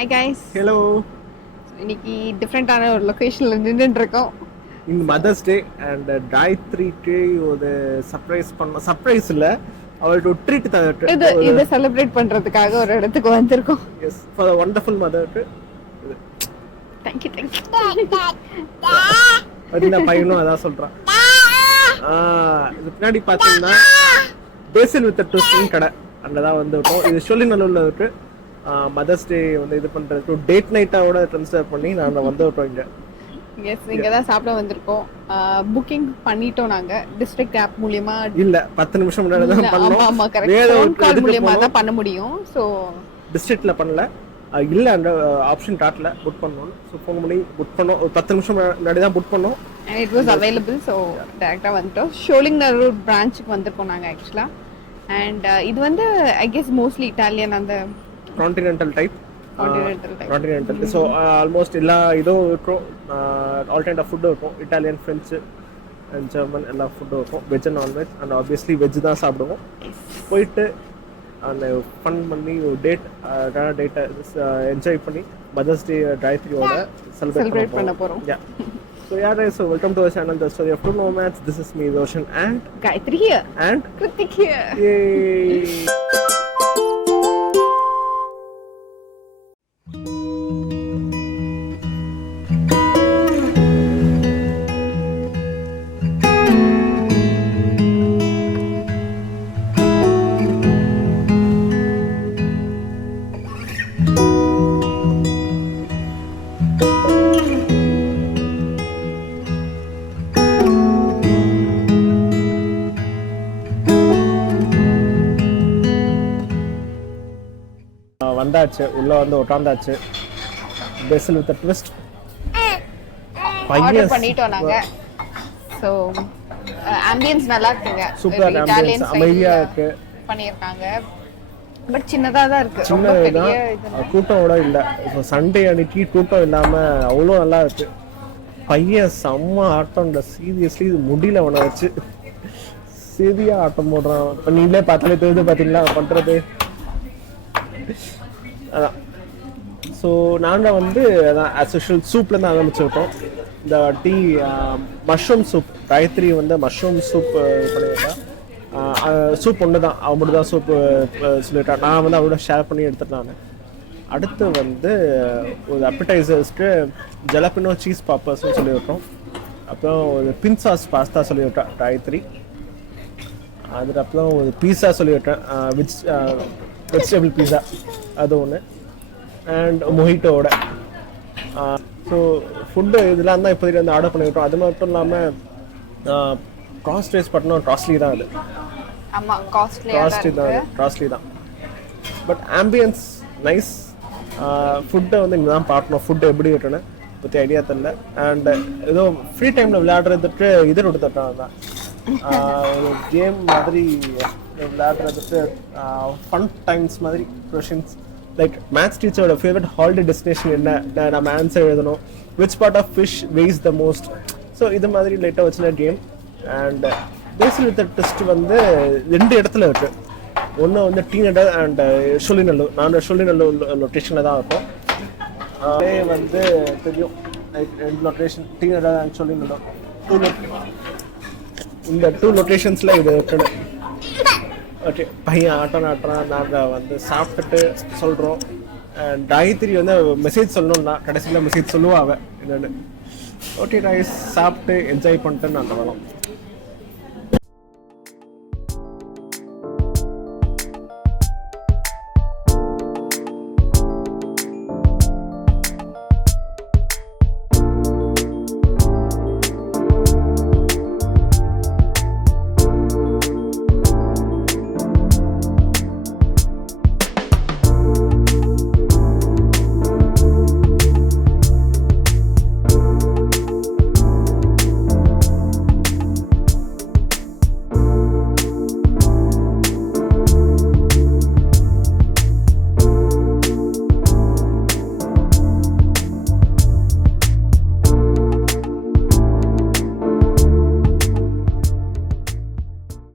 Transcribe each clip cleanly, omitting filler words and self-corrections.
Hi guys. Hello. இன்னைக்கு டிஃப்ரெண்டான ஒரு லொகேஷன்ல நின்னுட்டு இருக்கோம். இந்த மதர்ஸ் டே அண்ட் காயத்ரிக்கு ஒரு சர்ப்ரைஸ் இல்ல, அவளுக்கு ஒரு ட்ரீட் தரட்டு. இத செலிப்ரேட் பண்றதுக்காக ஒரு இடத்துக்கு வந்திருக்கோம். எஸ், ஃபார் வண்டர்ஃபுல் மதர்க்கு. Thank you. பாத்தீங்கன்னா பையனும் அதான் சொல்றான். இது பின்னாடி பாத்தீங்கன்னா பேசில் வித் ட்விஸ்டிங் கடை அங்கதான் வந்து இருக்கோம். இது சொல்லிநல்லூர்ல இருக்கு. மதர்ஸ் டே வந்து இது பண்றதுக்கு டேட் நைட்டாவோட கன்சிடர் பண்ணி நாங்க வந்து இருக்கோம் இங்க. எஸ், இங்க தான் சாப்பிட வந்திருக்கோம். புக்கிங் பண்ணிட்டோம் நாங்க டிஸ்ட்ரிக்ட் ஆப் மூலமா. இல்ல 10 நிமிஷம் முன்னாடி தான் பண்ணோம். ஆமா கரெக்ட். ஃபோன் கால் மூலமா தான் பண்ண முடியும். சோ டிஸ்ட்ரிக்ட்ல பண்ணல, இல்ல அந்த ஆப்ஷன் காட்டல புக் பண்ணனும். சோ ஃபோன் பண்ணி புக் பண்ணோம். ஒரு 10 நிமிஷம் முன்னாடி தான் புக் பண்ணோம். and it was available, so டைரக்டா வந்துட்டோம். ஷோலிங்நல்லூர் பிரான்ச்சுக்கு வந்திருக்கோம் நாங்க ஆக்சுவலா. and இது வந்து ஐ கெஸ் மோஸ்ட்லி இட்டாலியன் அந்த கான்டினென்டல் டைப். ஸோ ஆல்மோஸ்ட் எல்லா இதுவும் இருக்கும். ஆல் கைண்ட் ஆஃப் ஃபுட்டும் இருக்கும். இட்டாலியன், ஃப்ரெஞ்சு அண்ட் ஜெர்மன் எல்லா ஃபுட்டும் இருக்கும். Veg and non veg. And obviously veg தான் சாப்பிடுவோம். போயிட்டு அந்த ஃபன் பண்ணி ஒரு டேட்டை என்ஜாய் பண்ணி மதர்ஸ் டே காயத்ரியோட செலிப்ரேட் பண்ண போகிறோம். So yeah guys, so welcome to our channel, The Story of Two Nomads. This is me, Roshan, and Gayatri here. And Kritik here. Yay! வந்தாச்சு, உள்ள வந்து உட்காந்தாச்சு. பேசில் வித் ட்விஸ்ட் ஆர்டர் பண்ணிட்டோம் நாங்க. So ambience நல்லா இருக்குங்க. Super ambience, அமைதியா இருக்கு பண்ணிருக்காங்க. பட் சின்னதா தான் இருக்கு. சின்னதா, கூட்டமோட இல்ல. சண்டே அன்னைக்கு கூட்டம் இல்லாம அவ்வளோ நல்லா இருக்கு. பையன் செம்ம ஆட்டம். சீரியஸ்லி இது முடியல அவனை வச்சு. சரியா ஆட்டம் போடுறான். இப்போ நீங்களே பார்த்தாலே தெரியுது பார்த்தீங்களா பண்றது. அதான். ஸோ நாங்கள் வந்து அதான் ஆஸ் யூஷுவல் சூப்லேருந்து ஆரம்பிச்சிருக்கோம். இந்த டீ மஷ்ரூம் சூப். காயத்ரி வந்து மஷ்ரூம் சூப் பண்ணியிருக்கா. சூப் ஒன்று தான், அவன் மட்டும் தான் சூப்பு சொல்லிட்டான். நான் வந்து அவளோட ஷேர் பண்ணி எடுத்துட்டேன் நான். அடுத்து வந்து ஒரு அப்படைசர்ஸ்க்கு ஜலப்பினோ சீஸ் பாப்பர்ஸ்னு சொல்லிவிட்டோம். அப்புறம் ஒரு பின் சாஸ் பாஸ்தா சொல்லிவிட்டேன் காயத்ரி. அதுக்கப்புறம் ஒரு பீஸா சொல்லிவிட்டேன், வெஜிடபிள் பீஸா அது ஒன்று. அண்ட் மொஹிட்டோட. ஸோ ஃபுட்டு இதெல்லாம் தான் இப்போதைக்கு வந்து ஆர்டர் பண்ணிவிட்டோம். அது மட்டும் இல்லாமல் காஸ்ட் வைஸ் பண்ணோம், காஸ்ட்லி தான் அது. காஸ்ட்லி தான். But ambience nice. ஃபுட்டை வந்து இங்கே தான் பார்க்கணும். ஃபுட்டு எப்படி இருக்குன்னு பற்றி ஐடியா தெரியல. அண்ட் ஏதோ ஃப்ரீ டைமில் விளையாடுறதுக்கு இது கொடுத்துட்டாங்க தான். கேம் மாதிரி விளையாடுறதுக்கு ஃபன் டைம்ஸ் மாதிரி கொஷின்ஸ் லைக் மேத்ஸ் டீச்சரோட ஃபேவரட் ஹாலிடே டெஸ்டினேஷன் என்ன, நம்ம ஆன்சர் எழுதணும். Which part of fish weighs the most. So இது மாதிரி லைட்டாக வச்சுன game. And puzzle with twist வந்து 2 இடத்துல இருக்குது. ஒன்று வந்து டீநடர் அண்ட் சொல்லிநல்லூர். நாங்கள் சொல்லிநல்லூர் லொக்கேஷனில் தான் இருக்கோம். அதே வந்து தெரியும் லைக் 2 லொக்கேஷன், டீநடர் அண்ட் சொல்லிநல்லூர். இந்த 2 லொக்கேஷன்ஸில் இது இருக்குது. ஓகே, பையன் ஆட்டுறான். நாங்கள் வந்து சாப்பிட்டுட்டு சொல்கிறோம். காயத்ரி வந்து மெசேஜ் சொல்லணும்னா கடைசியில் மெசேஜ் சொல்லுவாள் அவள் என்னென்னு. ஓகே ரைஸ், சாப்பிட்டு என்ஜாய் பண்ணிட்டு நாங்கள் வரோம்.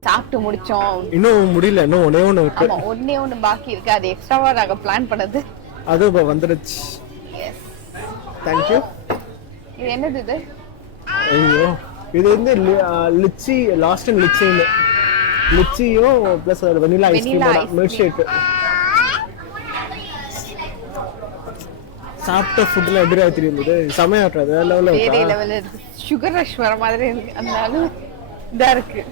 சாப்பிட்டு முடிச்சோம். இன்னும் முடியல, இன்னும் ஒண்ணே ஒன்று இருக்கு. ஆமா, ஒண்ணே ஒன்று பாக்கி இருக்கு. அது எக்ஸ்ட்ராவா நாங்க பிளான் பண்ணது. அது இப்போ வந்துடுச்சு. எஸ். தேங்க்யூ. இது என்னது இது? ஐயோ இது வந்து லிச்சி லாஸ்ட் டைம் லிச்சியும் ப்ளஸ் வெனிலா ஐஸ்கிரீமோட மில்க் ஷேக். சாப்பிட்ட ஃபுட்ல எப்படி தெரியுது? செமையாட்டுறது வேற லெவலில் இருக்கு. சுகர் ரஷ் வர மாதிரி இருக்கு. அதனால இதா இருக்கு.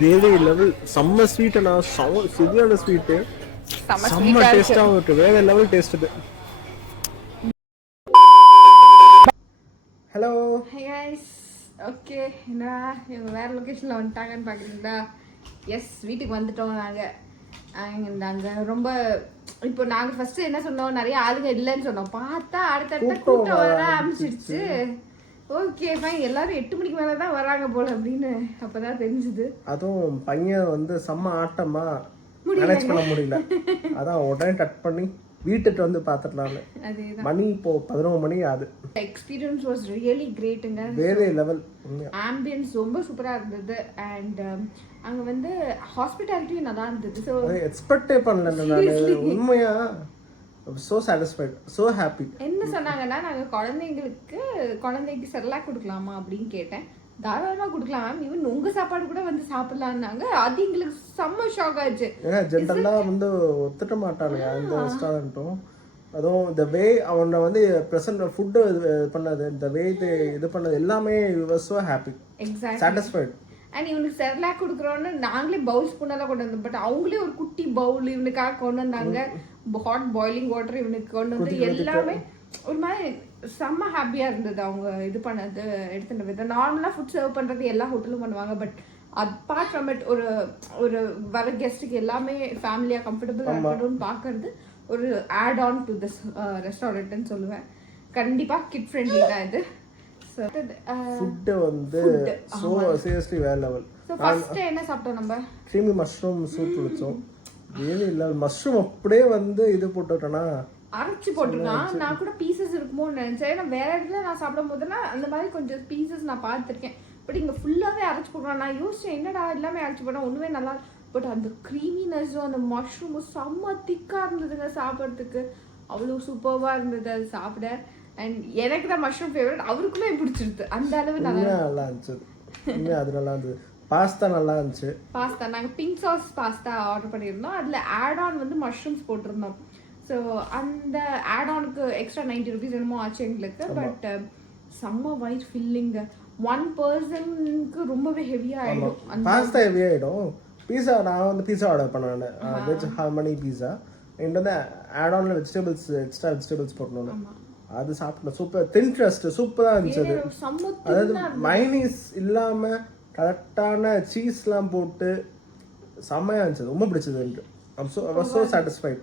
வேற லெவல். செம்ம ஸ்வீட்னா சரியான ஸ்வீட். செம்ம டேஸ்டாவும் இருக்கு. வேற லெவல் டேஸ்ட் இது. ஹலோ. Hey guys. ஓகே, என்ன இவங்க வேற லொகேஷன்ல வந்துட்டாங்கன்னு பாக்குறீங்களா? எஸ், வீட்டுக்கு வந்துட்டோம் நாங்க. அங்கே ரொம்ப இப்போ நாங்கள் ஃபர்ஸ்ட் என்ன சொன்னோம், நிறைய ஆளுங்க இல்லைன்னு சொன்னோம். பார்த்தா அடுத்தடுத்த கூட்டம் வர ஆரம்பிச்சிடுச்சு. ஓகே ஃபைன், எல்லாரும் 8 மணிக்கு மேலே தான் வராங்க போல அப்படின்னு அப்பதான் தெரிஞ்சுது. அதுவும் பையன் வந்து செம்ம ஆட்டமா மேனேஜ் பண்ண முடியல. அதான் உடனே கட் பண்ணி வீட்டுக்கு வந்து பார்த்துடலான்னு. மணி இப்போ 11 மணி ஆகுது. எக்ஸ்பீரியன்ஸ் வாஸ் ரியலி கிரேட்டுங்க. வேற லெவல். ஆம்பியன்ஸ் ரொம்ப சூப்பரா இருந்தது. அண்ட் அங்க வந்து ஹாஸ்பிட்டாலிட்டியும் நல்லா இருந்தது. ஸோ எக்ஸ்பெக்டே பண்ணல நான் உண்மையா. so satisfied, so happy. என்ன சொன்னாங்கன்னா, நாங்க குழந்தைக்கு செர்லாக் கொடுக்கலாமா அப்படின்னு கேட்டேன். தாராளமா கொடுக்கலாம் மேம், ஈவன் உங்க சாப்பாடு கூட வந்து சாப்பிடலாம்னாங்க. அது எங்களுக்கு செம்ம ஷாக் ஆச்சு. ஏன்னா ஜென்ரலா வந்து ஒத்துக்க மாட்டானுங்க அந்த ரெஸ்டாரண்ட்டும். அதுவும் இந்த வே அவனை வந்து ப்ரெசன்ட் ஃபுட்டு பண்ணது, இந்த வே இது பண்ணது எல்லாமே was so happy, satisfied. And இவனுக்கு செர்லாக் கொடுக்குறோன்னு நாங்களே பவுல் ஸ்பூனெல்லாம் கொண்டு வந்தோம். பட் அவங்களே ஒரு குட்டி பவுல் இவனுக்காக கொண்டு வந்தாங்க. ஹாட் பாயிலிங் வாட்டர் இவனுக்கு கொண்டு வந்து எல்லாமே ஒரு மாதிரி செம்ம ஹாப்பியா இருந்தது. அவங்க இது பண்ணது எடுத்துட்ட விதம். நார்மலா ஃபுட் சர்வ் பண்றது எல்லா ஹோட்டலும் பண்ணுவாங்க. பட் அப்பார்ட் ஃப்ரம் இட் ஒரு வர கெஸ்ட்டுக்கு எல்லாமே ஃபேமிலியா கம்ஃபர்டபுளா இருக்கணும்னு பாக்குறது ஒரு ஆட் ஆன் டு திஸ் ரெஸ்டாரண்ட்னு சொல்லுவேன். கண்டிப்பா கிட் ஃப்ரெண்ட்லி தான் இது. ஃபுட் வந்து சோ சீரியஸ்லி வேற லெவல். சோ ஃபர்ஸ்ட் என்ன சாப்பிட்டோம் நம்ம? க்ரீமி மஷ்ரூம் சூப் குடிச்சோம். ஏனே இல்ல மஷ்ரூம் அப்படியே வந்து இது போட்டுட்டேனா அரைச்சு போட்டுருக்கான். நான் கூட பீசஸ் இருக்குமோன்னு நினைச்சேன். ஏன்னா வேற இடத்துல நான் சாப்பிடும் போதுனா அந்த மாதிரி கொஞ்சம் பீசஸ் நான் பார்த்துருக்கேன். பட் இங்க ஃபுல்லாவே அரைச்சு போடுறான். நான் யோசிச்சேன் என்னடா எல்லாமே அரைச்சு போட்டா ஒண்ணுமே நல்லா. பட் அந்த க்ரீமினஸும் அந்த மஷ்ரூமும் செம்ம திக்கா இருந்ததுங்க சாப்பிட்றதுக்கு. அவ்வளோ சூப்பர்வா இருந்தது அது சாப்பிட. அண்ட் எனக்கு தான் மஷ்ரூம் ஃபேவரட். அவருக்குமே பிடிச்சிருது. அந்த அளவு நல்லா இருந்துச்சு. அது நல்லா இருந்தது. பாஸ்தா நல்லா இருந்துச்சு. பாஸ்தா நாங்கள் பிங்க் சாஸ் பாஸ்தா ஆர்டர் பண்ணியிருந்தோம். அதில் ஆட் ஆன் வந்து மஷ்ரூம்ஸ் போட்டிருந்தோம். ஸோ அந்த ஆட் ஆனுக்கு எக்ஸ்ட்ரா 90 rupees என்னமோ ஆச்சு எங்களுக்கு. பட் செம்ம வயிறு ஃபில்லிங்க. 1 personக்கு ரொம்பவே ஹெவியாக ஆகிடும். பாஸ்தா ஹெவியாக ஆகிடும். பீஸா நான் வந்து பீஸா ஆர்டர் பண்ணேன். வெஜ் ஹார்மனி பீஸா. என்கிட்ட வந்து ஆட் ஆனில் வெஜிடபிள்ஸ் எக்ஸ்ட்ரா வெஜிடபிள்ஸ் போட்டணும். அது சாப்பிட்டேன். சூப்பர் தின் க்ரஸ்ட் சூப்பராக இருந்துச்சு. அதாவது மைனீஸ் இல்லாமல் கரெக்டான சீஸ்லாம் போட்டு செம்மையாக இருந்துச்சு. ரொம்ப பிடிச்சது எனக்கு. I'm so satisfied.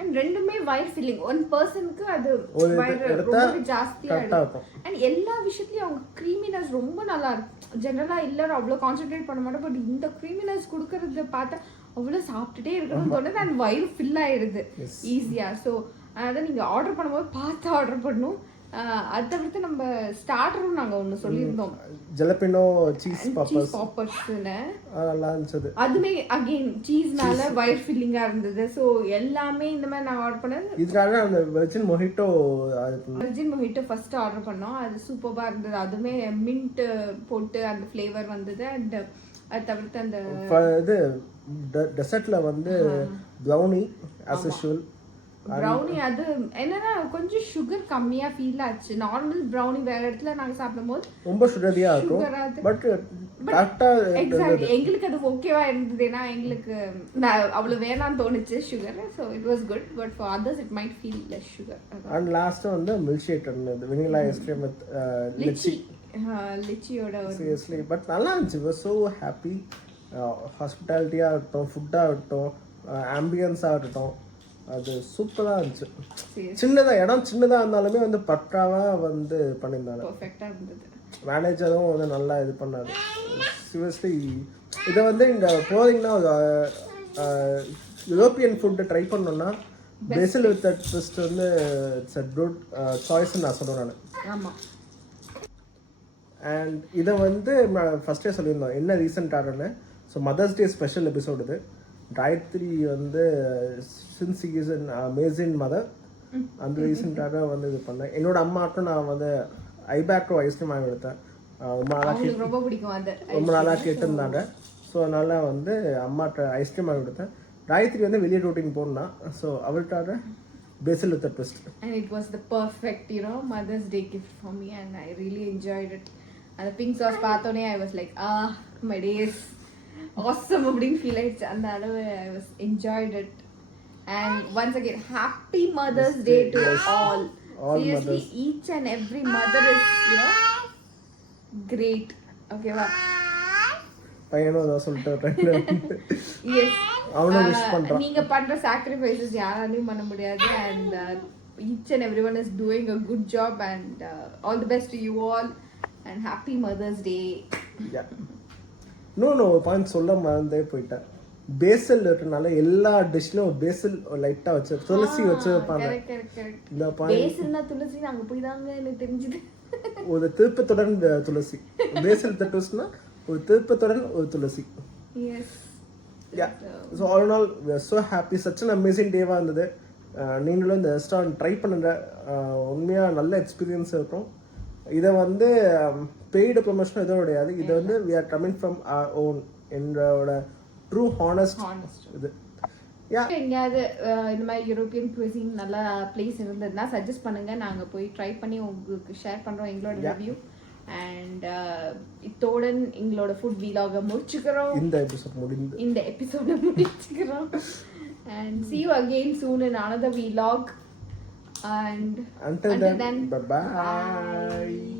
அண்ட் ரெண்டுமே வயிறு ஃபில்லிங். 1 personக்கு அது ரொம்ப ஜாஸ்தியாக இருக்கும். அண்ட் எல்லா விஷயத்துலையும் அவங்க க்ரீமினஸ் ரொம்ப நல்லா இருக்கும். ஜென்ரலாக எல்லாரும் அவ்வளோ கான்சென்ட்ரேட் பண்ண மாட்டோம். பட் இந்த க்ரீமினஸ் கொடுக்கறத பார்த்தா அவ்வளோ சாப்பிட்டுட்டே இருக்கணும்னு தோணுது. அண்ட் வயிறு ஃபில் ஆயிடுது ஈஸியாக. ஸோ அதான் நீங்கள் ஆர்டர் பண்ணும்போது பார்த்து ஆர்டர் பண்ணணும். அதை தவிர்த்து நம்ம ஸ்டார்டரும் நாங்கள் ஒன்று சொல்லியிருந்தோம், ஜலபினோ சீஸ் பாப்பர்ஸ்னு. நல்லா இருந்துச்சு. அதுமே அகெயின் சீஸ்னால வயர் ஃபில்லிங்காக இருந்தது. ஸோ எல்லாமே இந்த மாதிரி நாங்கள் ஆர்டர் பண்ணது. இதுக்காக அந்த வெர்ஜின் மொஹிட்டோ ஃபர்ஸ்ட் ஆர்டர் பண்ணோம். அது சூப்பராக இருந்தது. அதுவுமே மின்ட் போட்டு அந்த ஃப்ளேவர் வந்தது. அண்ட் அது தவிர்த்து அந்த இது டெசர்ட்ல வந்து ப்ரௌனி ஆஸ் யூஷுவல். ப்ரௌனி அது என்னன்னா கொஞ்சம் சுகர் கம்மியா ஃபீல் ஆச்சு. நார்மல் ப்ரௌனி வேற இடத்துல நாங்க சாப்பிடும்போது ரொம்ப சுகரியா இருக்கும். பட் கரெக்ட்டா எக்ஸாக்ட்லி எங்களுக்கு அது ஓகேவா இருந்தது. ஏன்னா எங்களுக்கு அவ்வளவு வேணாம்னு தோணுச்சு sugar. So it was good. But for others it might feel less sugar. And last வந்து மில்க் ஷேக் இருந்தது. வெனிலா ஐஸ்கிரீம் வித் லிச்சியோட சீரியஸ்லி பட் நல்லா இருந்துச்சு. Was so happy. ஹாஸ்பிட்டாலிட்டியா இருக்கட்டும், ஃபுட்டா இருக்கட்டும், ஆம்பியன்ஸா இருக்கட்டும், அது சூப்பராக இருந்துச்சு. சின்னதாக இடம் சின்னதாக இருந்தாலுமே வந்து பக்காவாக வந்து பண்ணியிருந்தாங்க. மேனேஜரும் வந்து நல்லா இது பண்ணாரு. சீரியஸ்லி இதை வந்து இங்கே போகிறீங்கன்னா யூரோப்பியன் ஃபுட்டு ட்ரை பண்ணோன்னா பெசில் வித் ட்விஸ்ட் வந்து இட்ஸ் அ குட் சாய்ஸ்ன்னு நான் சொல்லுவேன் நான். ஆமாம். அண்ட் இதை வந்து ஃபஸ்ட்டே சொல்லியிருந்தோம் என்ன ரீசன்ட் ஆடுன்னு. So mother's day special episode இது. காயத்ரி வந்து since is an amazing mother அந்த ரீசெண்டாக வந்து இது பண்ணேன். என்னோட அம்மாட்டும் நான் வந்து ஐபேக்கோ ஐஸ்கிரீம் வாங்கி கொடுத்தேன். ரொம்ப நாளாக ரொம்ப பிடிக்கும் அது. ரொம்ப நாளாக கேட்டிருந்தாங்க. ஸோ அதனால் வந்து அம்மாட்ட ஐஸ்கிரீம் வாங்கி கொடுத்தேன். காயத்ரி வந்து வெளியே ரூட்டிங் போனா, ஸோ அவளுக்காக basil with a twist. And it was the perfect, Mother's Day gift for me, and I really enjoyed it. And the pink sauce pathone, I was like, my days, awesome, அப்படினு feel ஆயிடுச்சு. அந்த அளவு I was enjoyed it. And once again, happy Mother's Day to all. Seriously, mothers. Each and every mother is, great. Okay, wow. பையனும் அதான் சொல்லிட்டு S அவனும் wish பண்றான். நீங்க பண்ற சாக்ரிஃபைசஸ் யாராலையும் பண்ண முடியாது. And each and everyone is doing a good job, and all the best to you all, and happy Mother's Day. No point சொல்ல மறந்தே போயிட்டேன். பேசல் இருக்கனால எல்லா டிஷ்லயும் பேசல் லைட்டா வச்சு துளசி வச்சு வைப்பாங்க. இந்த பேசல்னா துளசி நாங்க போய் தாங்க எனக்கு தெரிஞ்சது. ஒரு திருப்பத்துடன் துளசி பேசல் தட்டுஸ்னா ஒரு திருப்பத்துடன் ஒரு துளசி. Yes ya so all in all we are so happy. Such an amazing டேவாக இருந்தது. நீங்களும் இந்த ரெஸ்டாரண்ட் ட்ரை பண்ணுங்க. உண்மையாக நல்ல எக்ஸ்பீரியன்ஸ் இருக்கும். இதை வந்து பெய்டு ப்ரொமோஷன் எதுவும் கிடையாது. இதை வந்து we are coming from our own, என்னோட ட்ரூ ஹானஸ்ட் இது. எங்கேயாவது இந்த மாதிரி யூரோப்பியன் குவிசின் நல்ல பிளேஸ் இருந்ததுன்னா சஜஸ்ட் பண்ணுங்க. நாங்கள் போய் ட்ரை பண்ணி உங்களுக்கு ஷேர் பண்ணுறோம் எங்களோட ரிவ்யூ. அண்ட் இத்தோடன் எங்களோட ஃபுட் வீலாக முடிச்சுக்கிறோம். இந்த எபிசோட முடிச்சுக்கிறோம். And see you again soon in another vlog. And until then, bye.